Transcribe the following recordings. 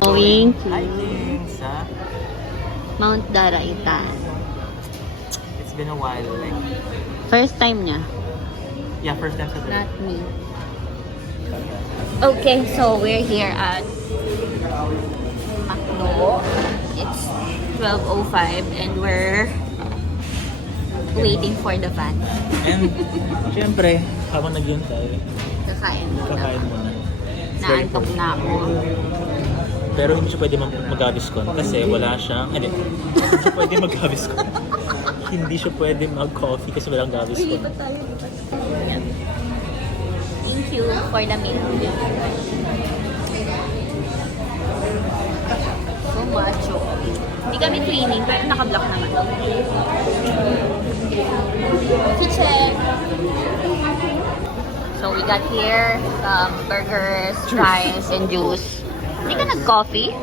Going to Mount Daraitan. It's been a while, like... First time niya. Yeah, first time sa Not me. Okay, so we're here at Macdo. It's 12:05 and we're waiting for the van. And, syempre, habang naghihintay, Kakain kakain na. muna. It's very Naantok important. na ako. Pero hindi siya pwede mag-gaviscon kasi wala siyang... Hindi siya pwede mag-gaviscon. Hindi siya pwede mag-coffee kasi walang gaviscon. Yan. Thank you for the meal. So macho. Hindi kami twinning pero naka-block naman. Kitchen! So we got here some burgers, fries, and juice. Hindi ka nag-coffee?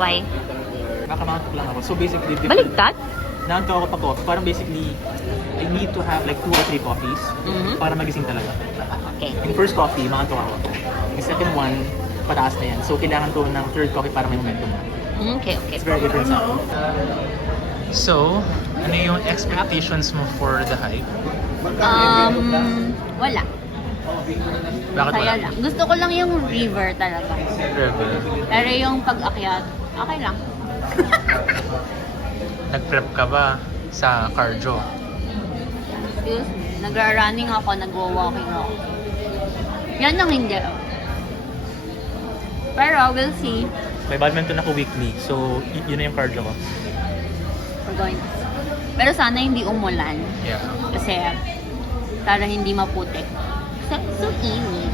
Why? Nakamantok lang ako. So basically, Baligtad? naantok ako pa coffee. Parang basically, I need to have like 2 or 3 coffees para magising talaga. Okay. Yung first coffee, maantok ako. Yung second one, pataas na yan. So kailangan to ng third coffee para may momentum. Okay. It's very different sa akin. So, ano yung expectations mo for the hike? Wala. Bakit Kaya lang. Gusto ko lang yung river talaga. River. Pero yung pag-akyat, okay lang. Nag-prep ka ba sa cardio? Because nagra-running ako, nagwa-walking ako. Yan ang hindi. Pero we'll see. May badminton ako weekly, so yun na yung cardio ko. We're going. Pero sana hindi umulan. Yeah. Kasi para hindi maputik. So init.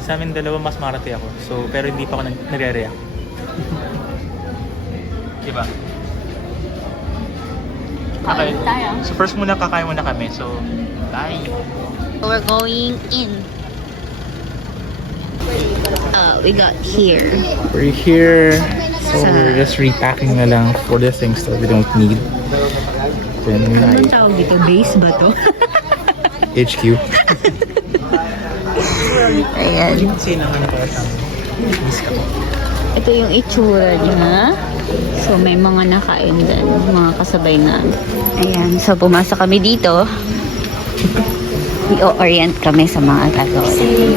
Sa amin dalawa mas marati ako, so pero hindi pa ako nagre-react. Diba? Kain tayo. So first muna kakain muna kami, so bye! So we're going in. We got here. We're here, so Sa- we're just repacking na lang for the things that we don't need. Then Anong tawag dito? Base ba to? HQ. Ayan. Kasi naman para sa miss ako. Ito yung itsura niya. So, may mga nakain din. Mga kasabay na. Ayan. So, pumasok kami dito. I-orient kami sa mga gagawin.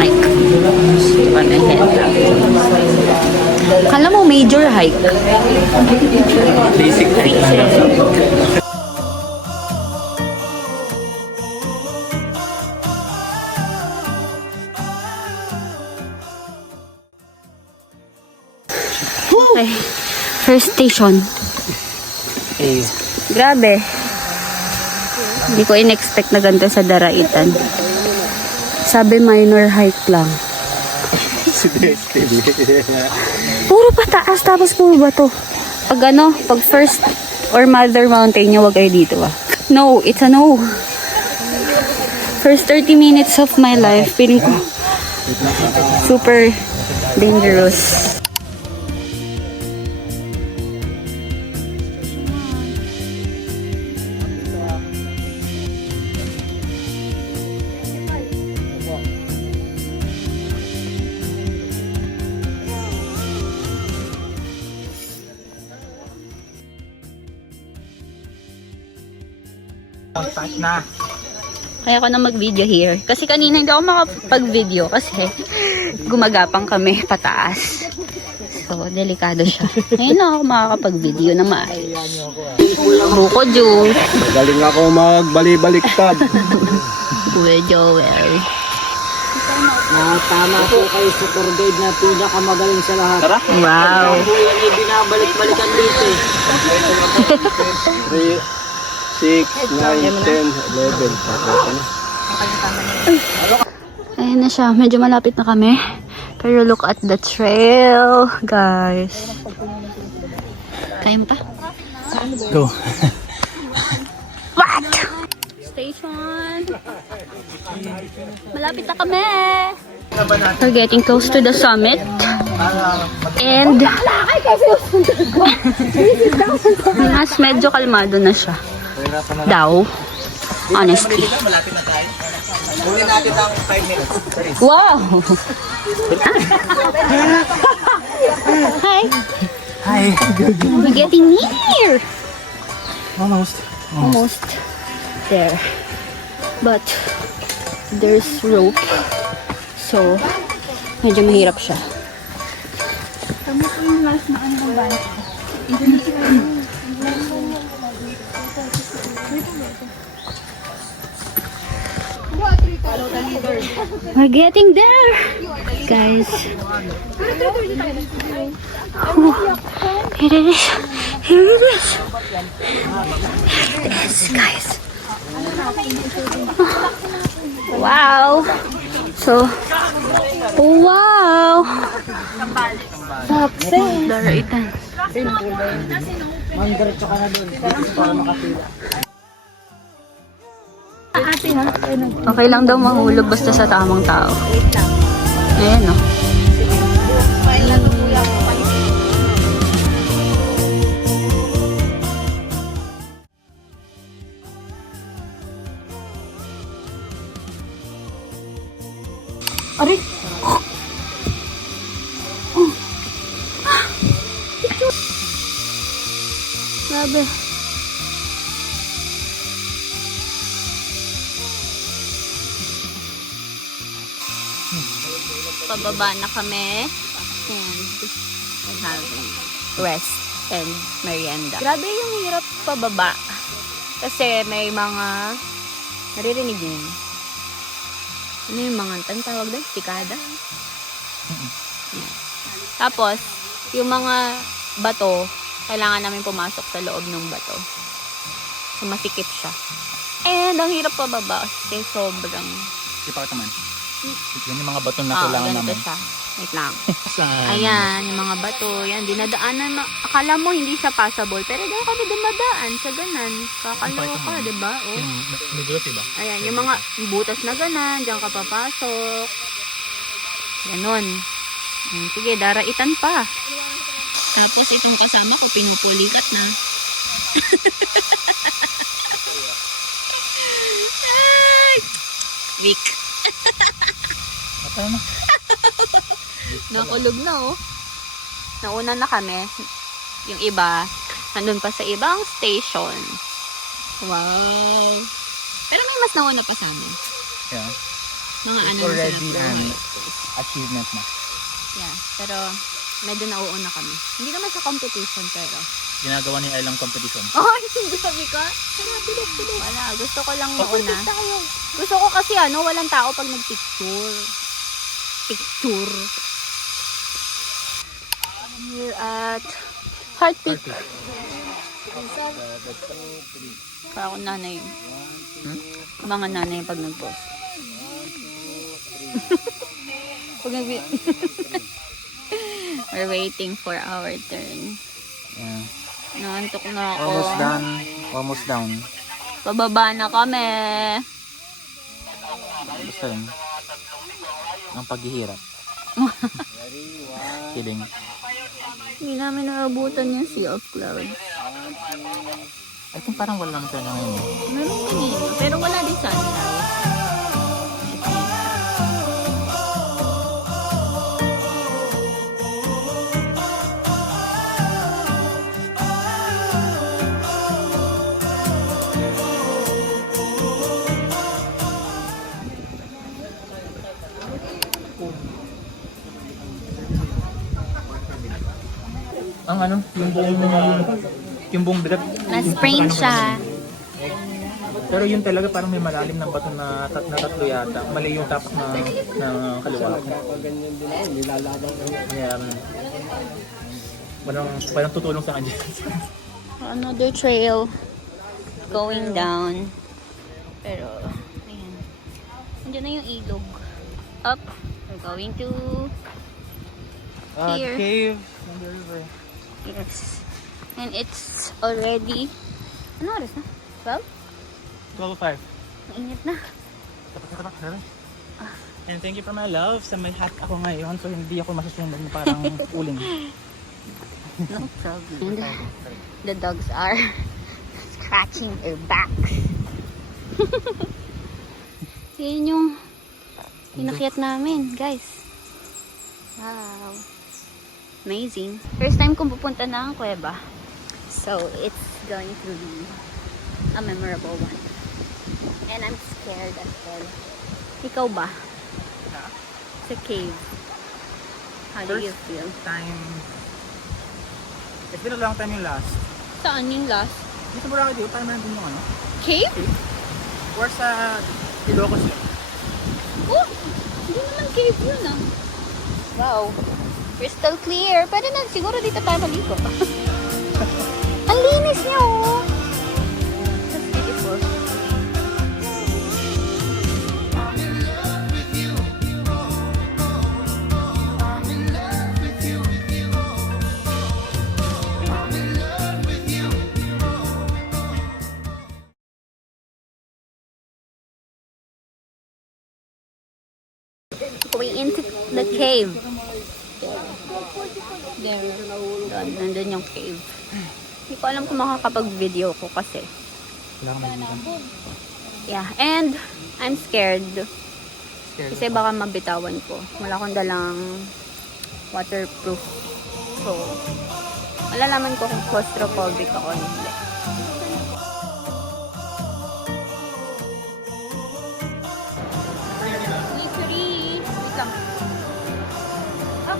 Hike. One ahead. Kala mo major hike. Basic hike lang lang. Okay. First station. Grabe. Hindi ko in-expect na ganito sa Daraitan. Sabi minor hike lang. Puro pataas tapos puro bato. Pag first or mother mountain nyo, wag kayo dito ah. No, it's a no. First 30 minutes of my life, feeling ko super dangerous. Start na. Kaya ako na mag-video here. Kasi kanina hindi ako makapag-video kasi gumagapang kami pataas. So, delikado siya. Ngayon na ako makakapag-video na maayos. Buko juice. Magaling ako magbali-baliktad. Kuya Joel. Tama po kayo sa tour guide na pinakamagaling sa lahat. Tara! Wow. Po yan ay binabalik-balikan dito. 3, 6, 9, 10, 11. Ayan na siya. Medyo malapit na kami. Pero look at the trail, guys. Kaya pa? Go! What? station. Malapit na kami. We're getting close to the summit. And mas medyo kalmado na siya. Daw. Honestly. Huli natin ang 5 minutes. Wow! Hi! Hi. We're getting near! Almost. Almost there. But there's rope. So, medyo mahirap siya. We're getting there, guys. Oh, here it is. Here it is. Here it is, guys. Wow. So, wow. Daraitan. Diretso ka na doon. Para makatila. Okay lang daw mahulog basta sa tamang tao. Ayan, no? Aray! Grabe. Pababa na kami and we're having rest and merienda. Grabe yung hirap pababa kasi may mga naririnig yun. Ano yung mga tawag doon? Sikada? Yeah. Tapos, yung mga bato, kailangan namin pumasok sa loob ng bato. So, masikip siya. And ang hirap pababa kasi sobrang... Ipakita man. Yan yung mga bato na kailangan ganito namin. siya. Wait lang. Ayan, yung mga bato. Yan, dinadaanan. Akala mo hindi siya passable. Pero daw kami dumadaan sa ganan. Kakalawa ka, diba? Oh. May bulas, diba? Ayan, yung mga butas na ganan. Diyan ka papasok. Ganon. Sige, daraitan pa. Tapos itong kasama ko, pinupulikat na. Ay! Weak. Ano? Nakulog na, oh. Nauna na kami. Yung iba, nandun pa sa ibang station. Wow. Pero may mas nauna pa sa amin. Yeah. Mga ano Already sila, an mga- achievement na. Yeah, pero medyo nauuna kami. Hindi naman sa competition, pero... Ginagawa ni Island competition. Oh, hindi sabi ka? Wala, gusto ko lang mauna. Gusto ko kasi walang tao pag nagpicture. Picture. We're at Heartbeat. Para akong nanay yun. Mga nanay pag nag-post. Pag We're waiting for our turn. Yeah. Naantok na ako. Almost done. Almost down. Pababa na kami. Basta yun. Ang paghihirap. Kidding. Hindi namin naabutan yung Sea of Clouds. I think parang wala naman tayo ngayon. Meron kanina, pero wala din sunrise. Ang ano, yung buong bigat. Na-sprain siya. Pero yun talaga parang may malalim ng bato na tatlo yata. Mali yung tapak na kaliwa. Kaya, parang tutulong sa kanya. Another trail going down. Pero, ayan. Nandiyan na yung ilog. Up. We're going to here. Cave in the river. Yes. And it's already, ano oras na? 12? 12:05. Mainit na. And thank you for my love. Sa may hat ako ngayon, so hindi ako masusunod parang uling. No problem. And the dogs are scratching their backs. Yan yung inakyat namin, guys. Wow. Amazing. First time kong pupunta na ang kuweba. So, it's going to be a memorable one. And I'm scared as well. Ikaw ba? Sa cave. How do you feel? Time. It's been a long time yung last. Saan yung last? Dito mo lang tayo man din yung ano? Cave? Or sa Ilocos yun. Oh! Hindi naman cave yun ah. Wow. Crystal clear. Pwede na siguro dito tayo maligo. Ang linis niya oh. That's beautiful. Going into the cave. There. Doon, nandun yung cave. Hindi ko alam kung makakapag-video ko kasi. Wala kang naibigan. Yeah, and I'm scared. Scared Kasi baka mabitawan ko. Wala akong dalang waterproof. So, malalaman ko kung claustrophobic ako o hindi. Wait lang. Ah.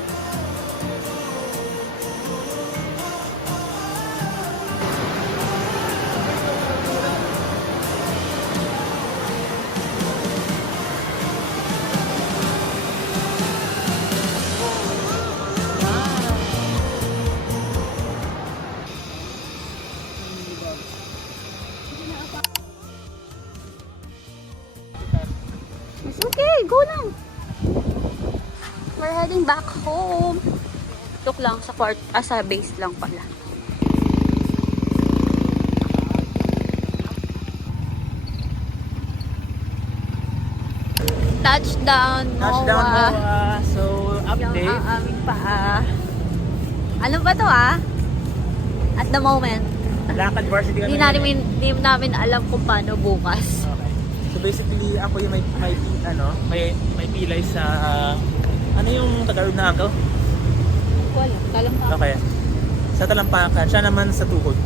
It's okay, go lang. We're heading back home. Tuk lang sa sa base lang pala. Touchdown, Touchdown Moa. Moa. So, Yung update. ang aming paa. Ano ba to At the moment, Lakad varsity kami. hindi namin alam kung paano bukas. Okay. So basically, ako yung may pilay sa ano yung Tagalog na uncle? Wala, kalam pa. Okay. Sa talampakan, siya naman sa tuhod.